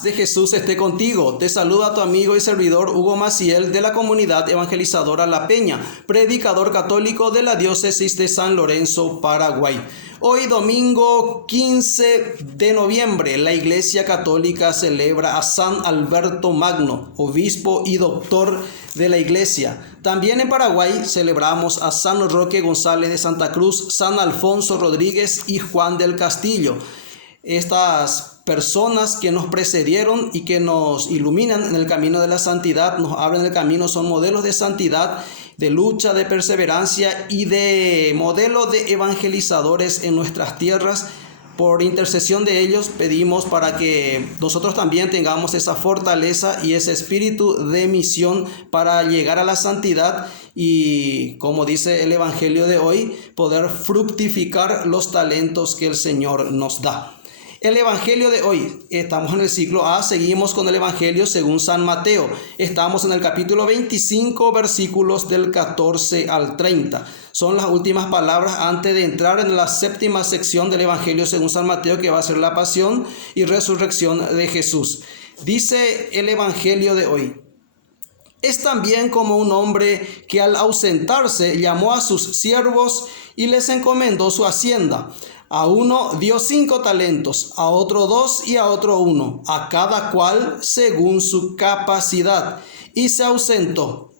De Jesús esté contigo. Te saluda tu amigo y servidor Hugo Maciel de la Comunidad Evangelizadora La Peña, predicador católico de la diócesis de San Lorenzo, Paraguay. Hoy domingo 15 de noviembre, la Iglesia Católica celebra a San Alberto Magno, obispo y doctor de la Iglesia. También en Paraguay celebramos a San Roque González de Santa Cruz, San Alfonso Rodríguez y Juan del Castillo. Estas personas que nos precedieron y que nos iluminan en el camino de la santidad, nos abren el camino, son modelos de santidad, de lucha, de perseverancia y de modelo de evangelizadores en nuestras tierras. Por intercesión de ellos pedimos para que nosotros también tengamos esa fortaleza y ese espíritu de misión para llegar a la santidad y, como dice el Evangelio de hoy, poder fructificar los talentos que el Señor nos da. El Evangelio de hoy, estamos en el ciclo A, seguimos con el Evangelio según San Mateo. Estamos en el capítulo 25, versículos del 14 al 30. Son las últimas palabras antes de entrar en la séptima sección del Evangelio según San Mateo, que va a ser la pasión y resurrección de Jesús. Dice el Evangelio de hoy: es también como un hombre que al ausentarse llamó a sus siervos y les encomendó su hacienda. A uno dio 5 talentos, a otro 2 y a otro 1, a cada cual según su capacidad, y se ausentó.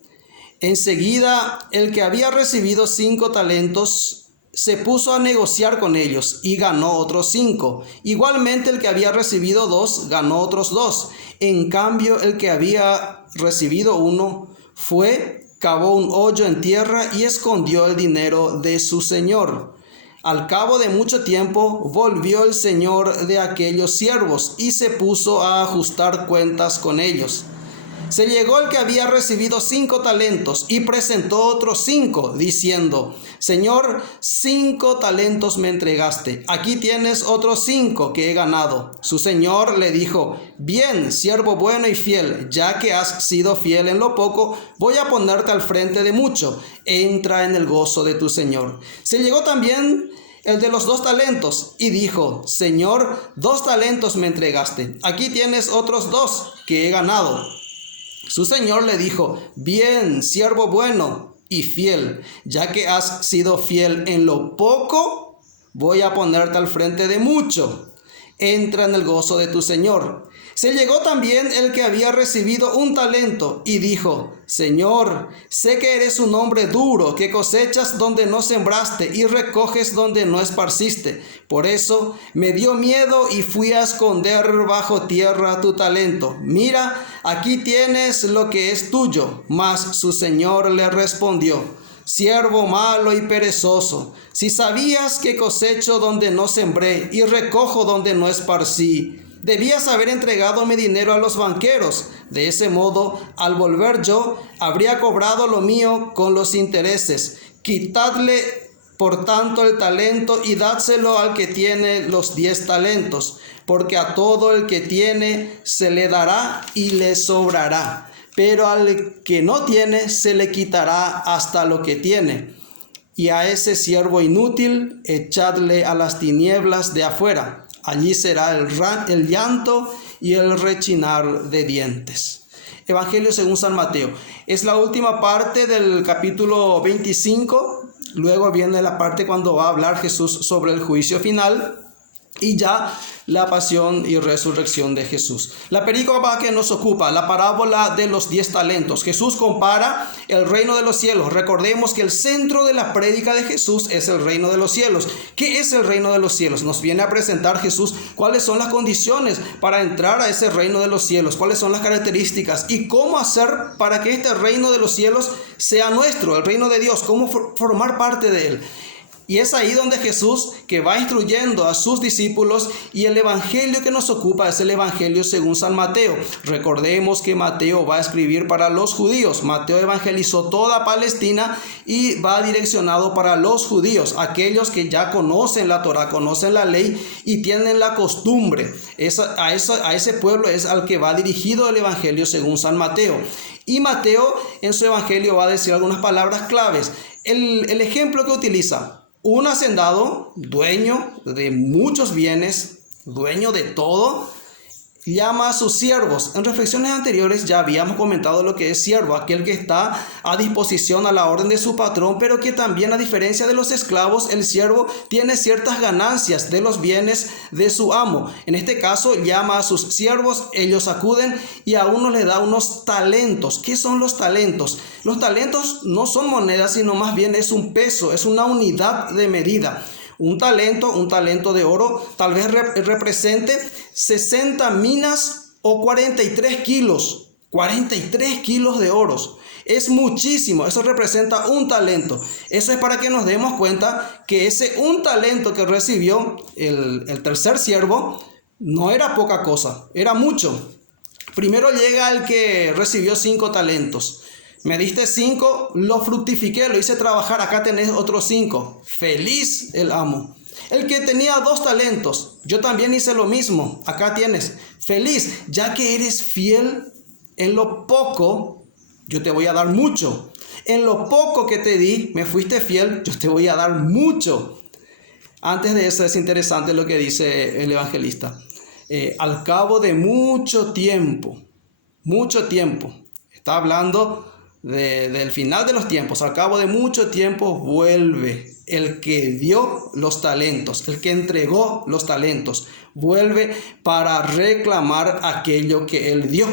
Enseguida el que había recibido 5 talentos se puso a negociar con ellos y ganó otros 5. Igualmente el que había recibido 2 ganó otros 2. En cambio el que había recibido 1 fue, cavó un hoyo en tierra y escondió el dinero de su señor. Al cabo de mucho tiempo volvió el señor de aquellos siervos y se puso a ajustar cuentas con ellos. Se llegó el que había recibido 5 talentos y presentó otros 5, diciendo: Señor, 5 talentos me entregaste, aquí tienes otros 5 que he ganado. Su señor le dijo: bien, siervo bueno y fiel, ya que has sido fiel en lo poco, voy a ponerte al frente de mucho. Entra en el gozo de tu señor. Se llegó también el de los 2 talentos y dijo: Señor, 2 talentos me entregaste, aquí tienes otros 2 que he ganado. Su señor le dijo: bien, siervo bueno y fiel, ya que has sido fiel en lo poco, voy a ponerte al frente de mucho. Entra en el gozo de tu señor. Se llegó también el que había recibido 1 talento y dijo: Señor, sé que eres un hombre duro, que cosechas donde no sembraste y recoges donde no esparciste. Por eso me dio miedo y fui a esconder bajo tierra tu talento. Mira, aquí tienes lo que es tuyo. Mas su señor le respondió: siervo malo y perezoso, si sabías que cosecho donde no sembré y recojo donde no esparcí, debías haber entregado mi dinero a los banqueros. De ese modo, al volver yo, habría cobrado lo mío con los intereses. Quitadle, por tanto, el talento y dádselo al que tiene los 10 talentos, porque a todo el que tiene se le dará y le sobrará, pero al que no tiene se le quitará hasta lo que tiene. Y a ese siervo inútil echadle a las tinieblas de afuera. Allí será el llanto y el rechinar de dientes. Evangelio según San Mateo. Es la última parte del capítulo 25. Luego viene la parte cuando va a hablar Jesús sobre el juicio final y ya la pasión y resurrección de Jesús. La perícopa que nos ocupa, la parábola de los 10 talentos. Jesús compara el reino de los cielos. Recordemos que el centro de la prédica de Jesús es el reino de los cielos. ¿Qué es el reino de los cielos? Nos viene a presentar Jesús cuáles son las condiciones para entrar a ese reino de los cielos, cuáles son las características y cómo hacer para que este reino de los cielos sea nuestro, el reino de Dios, cómo formar parte de él. Y es ahí donde Jesús, que va instruyendo a sus discípulos, y el evangelio que nos ocupa es el evangelio según San Mateo. Recordemos que Mateo va a escribir para los judíos. Mateo evangelizó toda Palestina y va direccionado para los judíos, aquellos que ya conocen la Torá, conocen la ley y tienen la costumbre. A ese pueblo es al que va dirigido el evangelio según San Mateo. Y Mateo en su evangelio va a decir algunas palabras claves. El ejemplo que utiliza: un hacendado, dueño de muchos bienes, dueño de todo, llama a sus siervos. En reflexiones anteriores ya habíamos comentado lo que es siervo, aquel que está a disposición a la orden de su patrón, pero que también, a diferencia de los esclavos, el siervo tiene ciertas ganancias de los bienes de su amo. En este caso llama a sus siervos, ellos acuden y a uno le da unos talentos. ¿Qué son los talentos? Los talentos no son monedas, sino más bien es un peso, es una unidad de medida. Un talento de oro tal vez represente 60 minas o 43 kilos. 43 kilos de oro. Es muchísimo, eso representa un talento. Eso es para que nos demos cuenta que ese un talento que recibió el tercer siervo no era poca cosa, era mucho. Primero llega el que recibió 5 talentos. Me diste 5, lo fructifiqué, lo hice trabajar, acá tenés otros 5. Feliz el amo. El que tenía 2 talentos, yo también hice lo mismo, acá tienes. Feliz, ya que eres fiel en lo poco, yo te voy a dar mucho. En lo poco que te di, me fuiste fiel, yo te voy a dar mucho. Antes de eso es interesante lo que dice el evangelista. Al cabo de mucho tiempo, está hablando del final de los tiempos, al cabo de mucho tiempo vuelve el que dio los talentos, el que entregó los talentos, vuelve para reclamar aquello que él dio,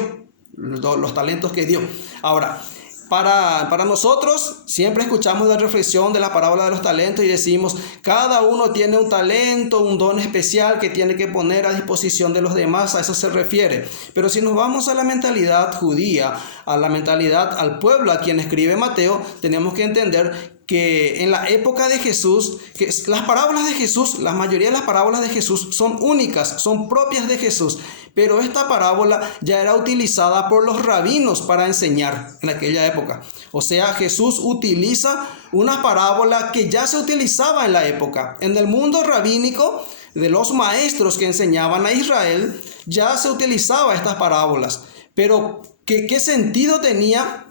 los talentos que dio. Ahora, para nosotros siempre escuchamos la reflexión de la parábola de los talentos y decimos, cada uno tiene un talento, un don especial que tiene que poner a disposición de los demás, a eso se refiere. Pero si nos vamos a la mentalidad judía, a la mentalidad al pueblo a quien escribe Mateo, tenemos que entender que en la época de Jesús, que las parábolas de Jesús, la mayoría de las parábolas de Jesús son únicas, son propias de Jesús. Pero esta parábola ya era utilizada por los rabinos para enseñar en aquella época. O sea, Jesús utiliza una parábola que ya se utilizaba en la época. En el mundo rabínico de los maestros que enseñaban a Israel, ya se utilizaba estas parábolas. Pero, ¿qué sentido tenía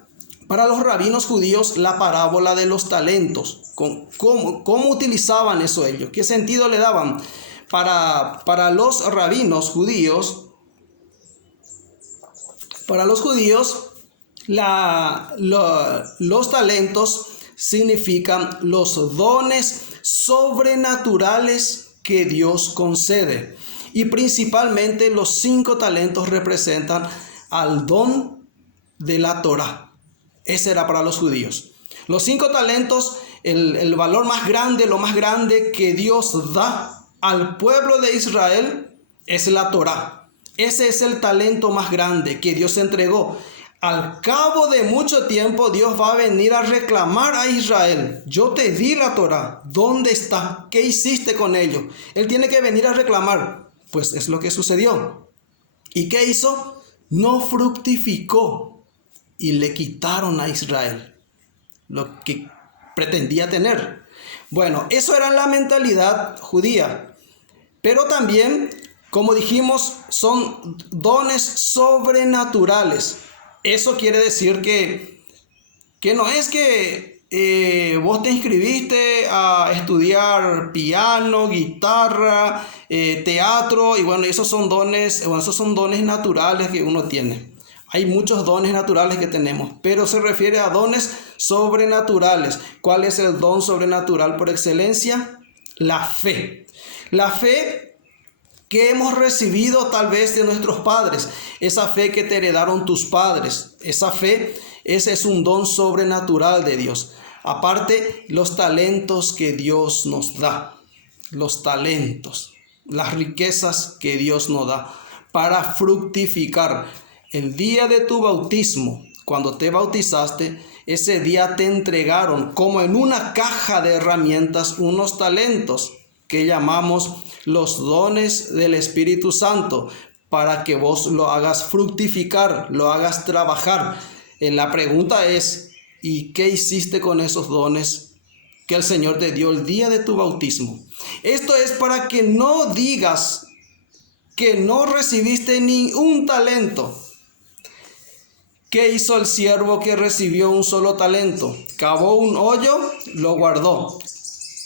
para los rabinos judíos la parábola de los talentos? ¿Cómo utilizaban eso ellos? ¿Qué sentido le daban? Para los rabinos judíos, los talentos significan los dones sobrenaturales que Dios concede. Y principalmente los 5 talentos representan al don de la Torá. Ese era para los judíos. Los 5 talentos, el valor más grande, lo más grande que Dios da al pueblo de Israel es la Torá. Ese es el talento más grande que Dios entregó. Al cabo de mucho tiempo, Dios va a venir a reclamar a Israel. Yo te di la Torá. ¿Dónde está? ¿Qué hiciste con ello? Él tiene que venir a reclamar. Pues es lo que sucedió. ¿Y qué hizo? No fructificó. Y le quitaron a Israel lo que pretendía tener. Bueno, eso era la mentalidad judía. Pero también, como dijimos, son dones sobrenaturales. Eso quiere decir que no es que vos te inscribiste a estudiar piano, guitarra, teatro, y bueno, esos son dones naturales que uno tiene. Hay muchos dones naturales que tenemos, pero se refiere a dones sobrenaturales. ¿Cuál es el don sobrenatural por excelencia? La fe. La fe que hemos recibido tal vez de nuestros padres, esa fe que te heredaron tus padres, esa fe, ese es un don sobrenatural de Dios. Aparte, los talentos que Dios nos da, los talentos, las riquezas que Dios nos da para fructificar. El día de tu bautismo, cuando te bautizaste, ese día te entregaron como en una caja de herramientas unos talentos que llamamos los dones del Espíritu Santo, para que vos lo hagas fructificar, lo hagas trabajar. La pregunta es, ¿y qué hiciste con esos dones que el Señor te dio el día de tu bautismo? Esto es para que no digas que no recibiste ni un talento. ¿Qué hizo el siervo que recibió un solo talento? Cavó un hoyo, lo guardó.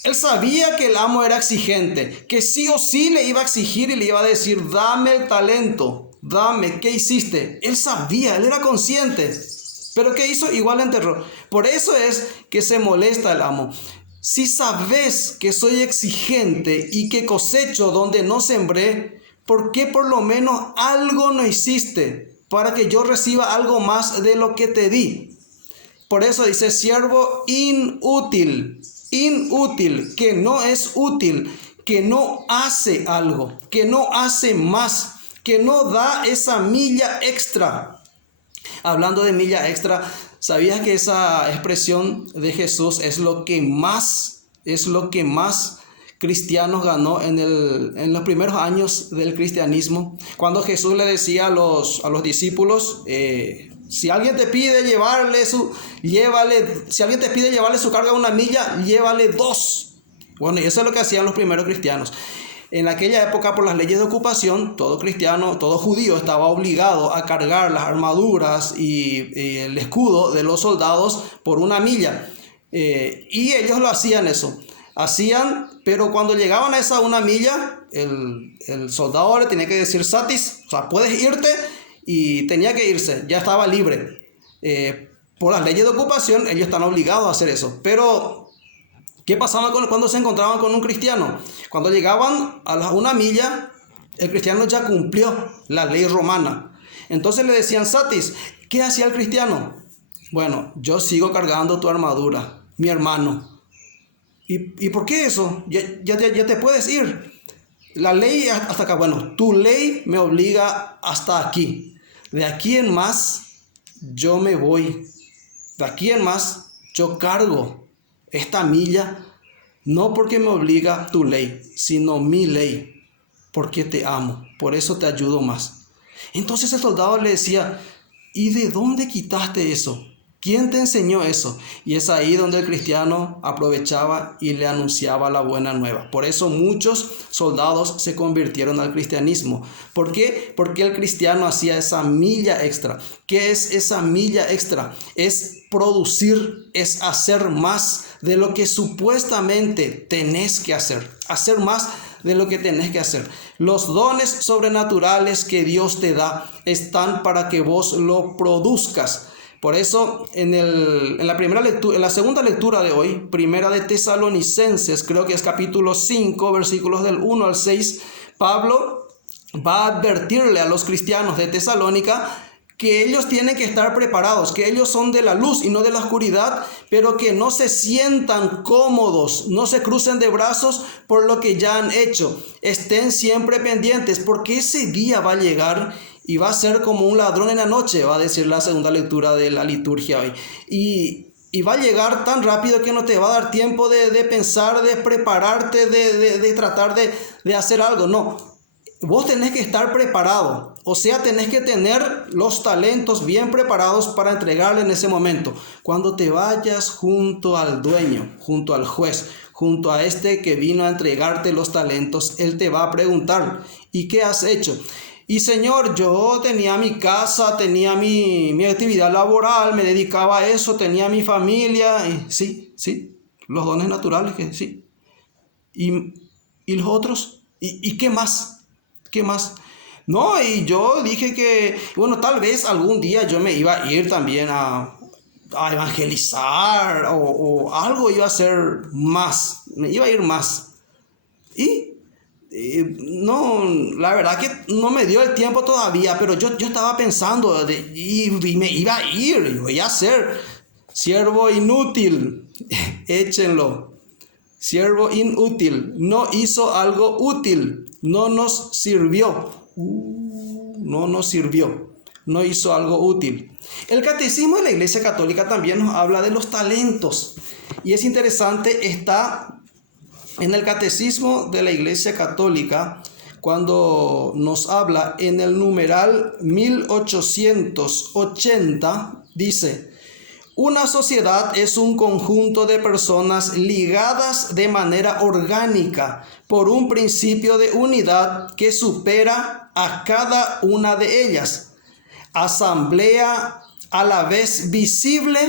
Él sabía que el amo era exigente, que sí o sí le iba a exigir y le iba a decir, dame el talento. dame, ¿qué hiciste? Él sabía, él era consciente. Pero ¿qué hizo? Igual enterró. Por eso es que se molesta el amo. Si sabes que soy exigente y que cosecho donde no sembré, ¿por qué por lo menos algo no hiciste para que yo reciba algo más de lo que te di? Por eso dice siervo inútil, que no es útil, que no hace algo, que no hace más, que no da esa milla extra. Hablando de milla extra, ¿sabías que esa expresión de Jesús es lo que más cristianos ganó en los primeros años del cristianismo? Cuando Jesús le decía a los discípulos, si alguien te pide llevarle su carga una milla, llévale 2. Bueno, y eso es lo que hacían los primeros cristianos. En aquella época, por las leyes de ocupación, todo cristiano, todo judío estaba obligado a cargar las armaduras y el escudo de los soldados por una milla. Y ellos lo hacían eso. Pero cuando llegaban a esa una milla, el soldado le tenía que decir satis, o sea, puedes irte, y tenía que irse, ya estaba libre. Por las leyes de ocupación, ellos están obligados a hacer eso. Pero ¿qué pasaba cuando se encontraban con un cristiano? Cuando llegaban a una milla, el cristiano ya cumplió la ley romana. Entonces le decían satis. ¿Qué hacía el cristiano? Bueno, yo sigo cargando tu armadura, mi hermano. ¿Y por qué eso? Ya te puedes ir. La ley hasta acá. Bueno, tu ley me obliga hasta aquí. De aquí en más, yo me voy. De aquí en más, yo cargo esta milla, no porque me obliga tu ley, sino mi ley, porque te amo, por eso te ayudo más. Entonces el soldado le decía, ¿y de dónde quitaste eso? ¿Quién te enseñó eso? Y es ahí donde el cristiano aprovechaba y le anunciaba la buena nueva. Por eso muchos soldados se convirtieron al cristianismo. ¿Por qué? Porque el cristiano hacía esa milla extra. ¿Qué es esa milla extra? Es producir, es hacer más de lo que supuestamente tenés que hacer. Hacer más de lo que tenés que hacer. Los dones sobrenaturales que Dios te da están para que vos lo produzcas. Por eso en la segunda lectura de hoy, primera de Tesalonicenses, creo que es capítulo 5, versículos del 1 al 6, Pablo va a advertirle a los cristianos de Tesalónica que ellos tienen que estar preparados, que ellos son de la luz y no de la oscuridad, pero que no se sientan cómodos, no se crucen de brazos por lo que ya han hecho. Estén siempre pendientes, porque ese día va a llegar y va a ser como un ladrón en la noche, va a decir la segunda lectura de la liturgia hoy. Y va a llegar tan rápido que no te va a dar tiempo de pensar, de prepararte, de tratar de hacer algo. No, vos tenés que estar preparado. O sea, tenés que tener los talentos bien preparados para entregarle en ese momento. Cuando te vayas junto al dueño, junto al juez, junto a este que vino a entregarte los talentos, él te va a preguntar, ¿y qué has hecho? Y Señor, yo tenía mi casa, tenía mi actividad laboral, me dedicaba a eso, tenía mi familia. Y sí, los dones naturales, que sí. ¿Y los otros? ¿Y qué más? ¿Qué más? No, y yo dije que, bueno, tal vez algún día yo me iba a ir también a evangelizar o algo iba a hacer más, me iba a ir más. No, la verdad que no me dio el tiempo todavía, pero yo estaba pensando y me iba a ir, voy a ser siervo inútil, échenlo. Siervo inútil, no hizo algo útil, no nos sirvió, no hizo algo útil. El catecismo de la Iglesia Católica también nos habla de los talentos, y es interesante, está en el catecismo de la Iglesia Católica, cuando nos habla en el numeral 1880, dice: una sociedad es un conjunto de personas ligadas de manera orgánica por un principio de unidad que supera a cada una de ellas. Asamblea a la vez visible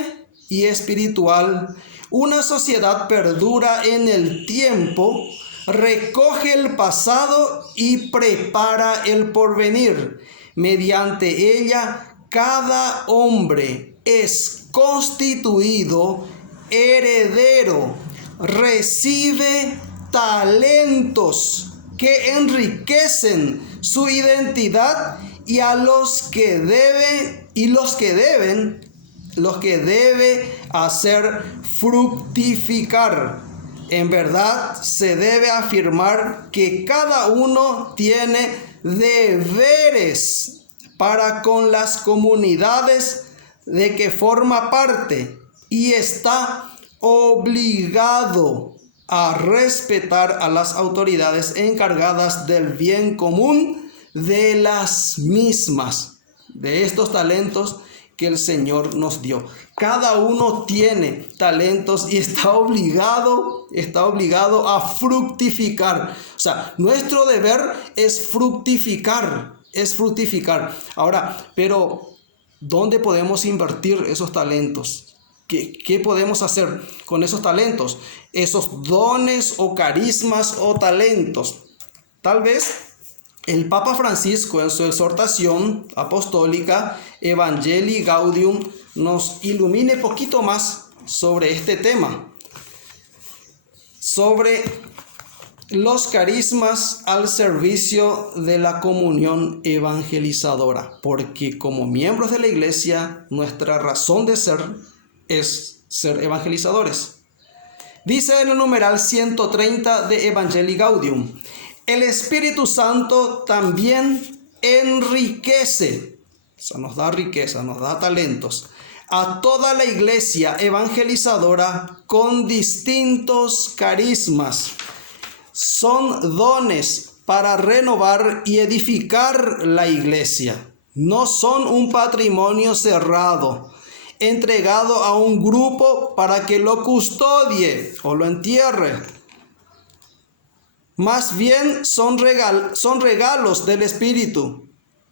y espiritual. Una sociedad perdura en el tiempo, recoge el pasado y prepara el porvenir. Mediante ella, cada hombre es constituido heredero, recibe talentos que enriquecen su identidad y a los que debe hacer fructificar. En verdad se debe afirmar que cada uno tiene deberes para con las comunidades de que forma parte y está obligado a respetar a las autoridades encargadas del bien común de las mismas, de estos talentos que el Señor nos dio. Cada uno tiene talentos y está obligado a fructificar. O sea, nuestro deber es fructificar. Ahora, pero ¿dónde podemos invertir esos talentos? ¿Qué podemos hacer con esos talentos? Esos dones o carismas o talentos. Tal vez el Papa Francisco en su exhortación apostólica Evangelii Gaudium nos ilumine poquito más sobre este tema, sobre los carismas al servicio de la comunión evangelizadora, porque como miembros de la Iglesia nuestra razón de ser es ser evangelizadores. Dice en el numeral 130 de Evangelii Gaudium: el Espíritu Santo también enriquece, o sea, nos da riqueza, nos da talentos, a toda la iglesia evangelizadora con distintos carismas. Son dones para renovar y edificar la iglesia. No son un patrimonio cerrado, entregado a un grupo para que lo custodie o lo entierre. Más bien son regalos del Espíritu,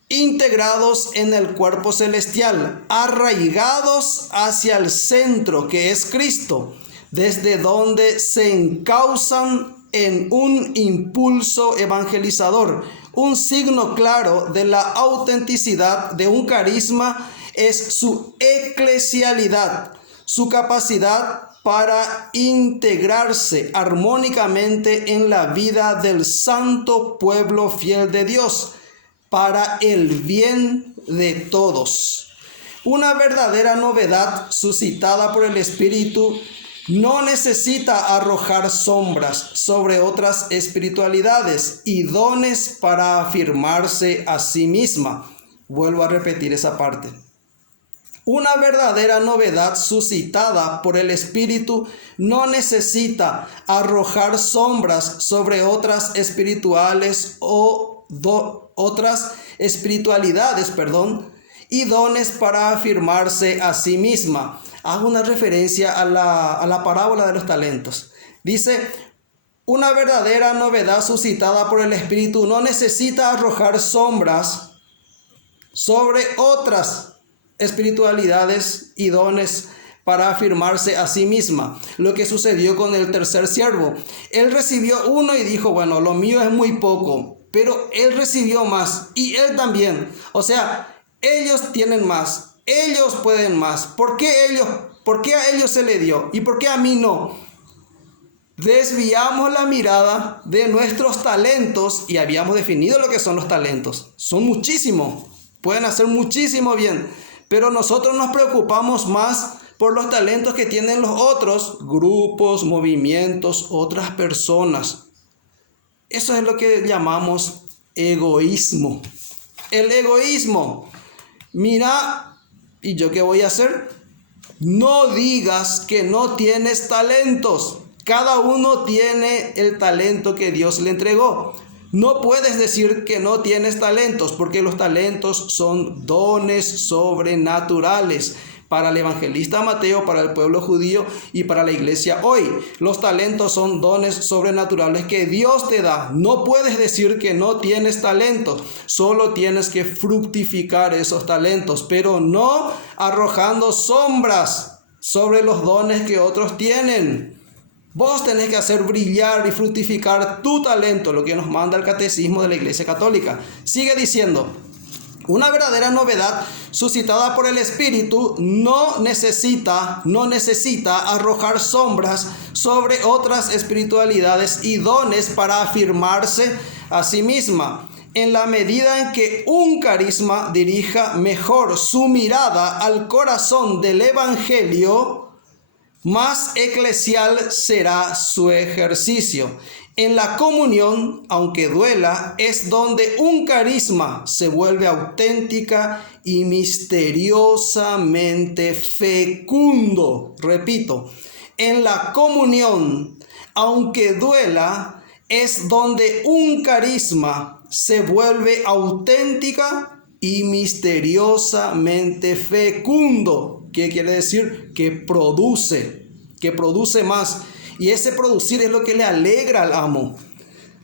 integrados en el cuerpo celestial, arraigados hacia el centro que es Cristo, desde donde se encauzan en un impulso evangelizador. Un signo claro de la autenticidad de un carisma es su eclesialidad, su capacidad para integrarse armónicamente en la vida del santo pueblo fiel de Dios, para el bien de todos. Una verdadera novedad suscitada por el Espíritu no necesita arrojar sombras sobre otras espiritualidades y dones para afirmarse a sí misma. Vuelvo a repetir esa parte. Una verdadera novedad suscitada por el Espíritu no necesita arrojar sombras sobre otras espiritualidades y dones para afirmarse a sí misma. Hago una referencia a la parábola de los talentos. Dice: una verdadera novedad suscitada por el Espíritu no necesita arrojar sombras sobre otras espiritualidades y dones para afirmarse a sí misma. Lo que sucedió con el tercer siervo. Él recibió uno y dijo: bueno, lo mío es muy poco. Pero él recibió más y él también. O sea, ellos tienen más, ellos pueden más. ¿Por qué a ellos se le dio y por qué a mí no? Desviamos la mirada de nuestros talentos y habíamos definido lo que son los talentos. Son muchísimos, pueden hacer muchísimo bien, pero nosotros nos preocupamos más por los talentos que tienen los otros grupos, movimientos, otras personas. Eso es lo que llamamos egoísmo. El egoísmo. Mira, ¿y yo qué voy a hacer? No digas que no tienes talentos. Cada uno tiene el talento que Dios le entregó. No puedes decir que no tienes talentos, porque los talentos son dones sobrenaturales. Para el evangelista Mateo, para el pueblo judío y para la iglesia hoy. Los talentos son dones sobrenaturales que Dios te da. No puedes decir que no tienes talentos. Solo tienes que fructificar esos talentos, pero no arrojando sombras sobre los dones que otros tienen. Vos tenés que hacer brillar y fructificar tu talento, lo que nos manda el catecismo de la Iglesia Católica. Sigue diciendo: Una verdadera novedad suscitada por el Espíritu no necesita arrojar sombras sobre otras espiritualidades y dones para afirmarse a sí misma. En la medida en que un carisma dirija mejor su mirada al corazón del Evangelio, más eclesial será su ejercicio. En la comunión, aunque duela, es donde un carisma se vuelve auténtica y misteriosamente fecundo. Repito, en la comunión, aunque duela, es donde un carisma se vuelve auténtica y misteriosamente fecundo. ¿Qué quiere decir? Que produce más. Y ese producir es lo que le alegra al amo.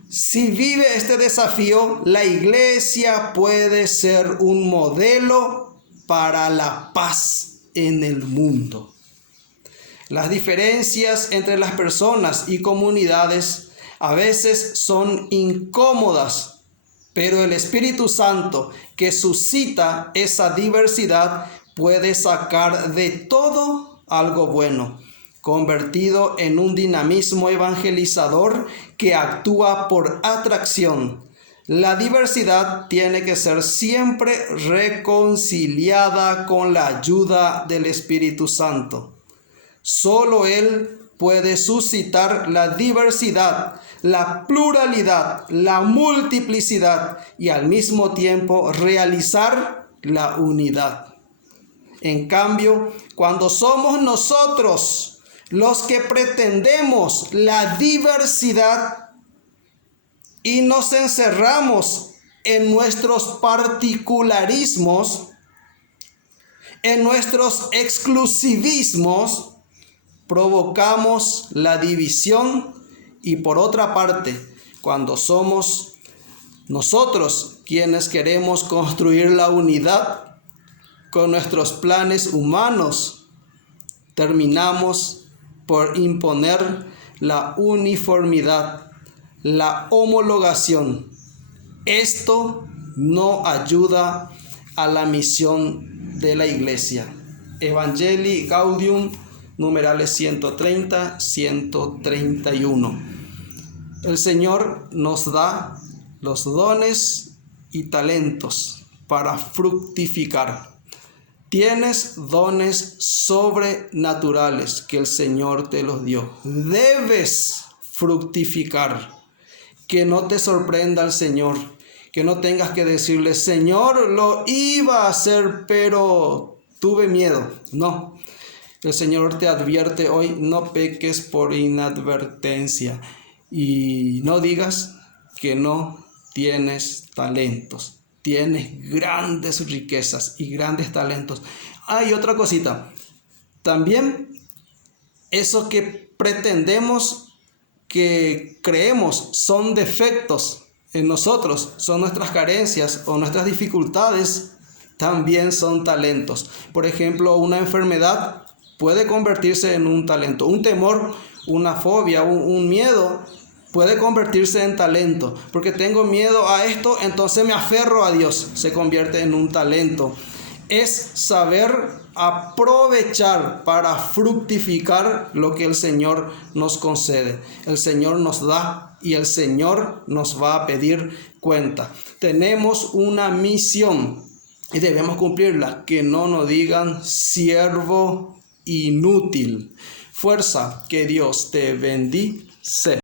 Si vive este desafío, la iglesia puede ser un modelo para la paz en el mundo. Las diferencias entre las personas y comunidades a veces son incómodas, pero el Espíritu Santo que suscita esa diversidad puede sacar de todo algo bueno, convertido en un dinamismo evangelizador que actúa por atracción. La diversidad tiene que ser siempre reconciliada con la ayuda del Espíritu Santo. Solo Él puede suscitar la diversidad, la pluralidad, la multiplicidad y al mismo tiempo realizar la unidad. En cambio, cuando somos nosotros los que pretendemos la diversidad y nos encerramos en nuestros particularismos, en nuestros exclusivismos, provocamos la división. Y por otra parte, cuando somos nosotros quienes queremos construir la unidad con nuestros planes humanos, terminamos por imponer la uniformidad, la homologación. Esto no ayuda a la misión de la iglesia. Evangelii Gaudium, numerales 130, 131. El Señor nos da los dones y talentos para fructificar. Tienes dones sobrenaturales que el Señor te los dio. Debes fructificar. Que no te sorprenda el Señor. Que no tengas que decirle, Señor, lo iba a hacer, pero tuve miedo. No. El Señor te advierte hoy, no peques por inadvertencia. Y no digas que no tienes talentos. Tienes grandes riquezas y grandes talentos. Hay otra cosita. También eso que pretendemos, que creemos son defectos en nosotros, son nuestras carencias o nuestras dificultades, también son talentos. Por ejemplo, una enfermedad puede convertirse en un talento. Un temor, una fobia, un miedo puede convertirse en talento. Porque tengo miedo a esto, entonces me aferro a Dios. Se convierte en un talento. Es saber aprovechar para fructificar lo que el Señor nos concede. El Señor nos da y el Señor nos va a pedir cuenta. Tenemos una misión y debemos cumplirla. Que no nos digan siervo inútil. Fuerza, que Dios te bendice.